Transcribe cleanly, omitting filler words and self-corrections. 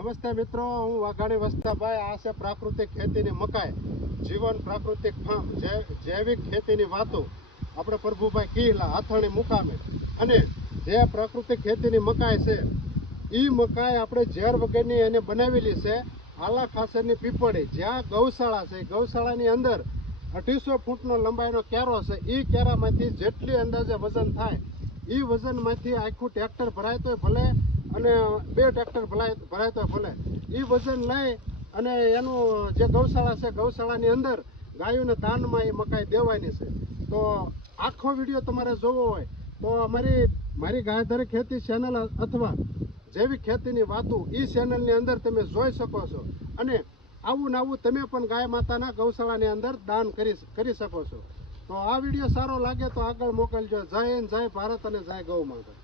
નમસ્તે મિત્રો, હું વાઘાણી વસ્તાભાઈ. આ છે પ્રાકૃતિક ખેતીની મકાઈ, જીવન પ્રાકૃતિક ફાર્મ, જૈવિક ખેતીની વાતો. આપણે પ્રભુભાઈ કીલા હાથાણી મુકામે. અને જે પ્રાકૃતિક ખેતીની મકાઈ છે એ મકાઈ આપણે ઝેર વગરની એને બનાવેલી છે. આલા ખાસરની પીપળી જ્યાં ગૌશાળા છે, ગૌશાળાની અંદર 250 ફૂટનો લંબાઈનો કેરો છે. એ કેરામાંથી જેટલી અંદાજે વજન થાય એ વજનમાંથી આખું ટ્રેક્ટર ભરાય તોય ભલે અને 2 ટ્રેક્ટર ભરાય તો ભલે એ વજન લઈ અને એનું જે ગૌશાળા છે ગૌશાળાની અંદર ગાયોને દાનમાં એ મકાઈ દેવાની છે. તો આખો વિડીયો તમારે જોવો હોય તો મારી ગાયધારી ખેતી ચેનલ અથવા જૈવિક ખેતીની વાતો એ ચેનલની અંદર તમે જોઈ શકો છો. અને આવું ને આવું તમે પણ ગાય માતાના ગૌશાળાની અંદર દાન કરી શકો છો. તો આ વિડીયો સારો લાગે તો આગળ મોકલજો. જય હિન્દ, જય ભારત અને જય ગૌ માતા.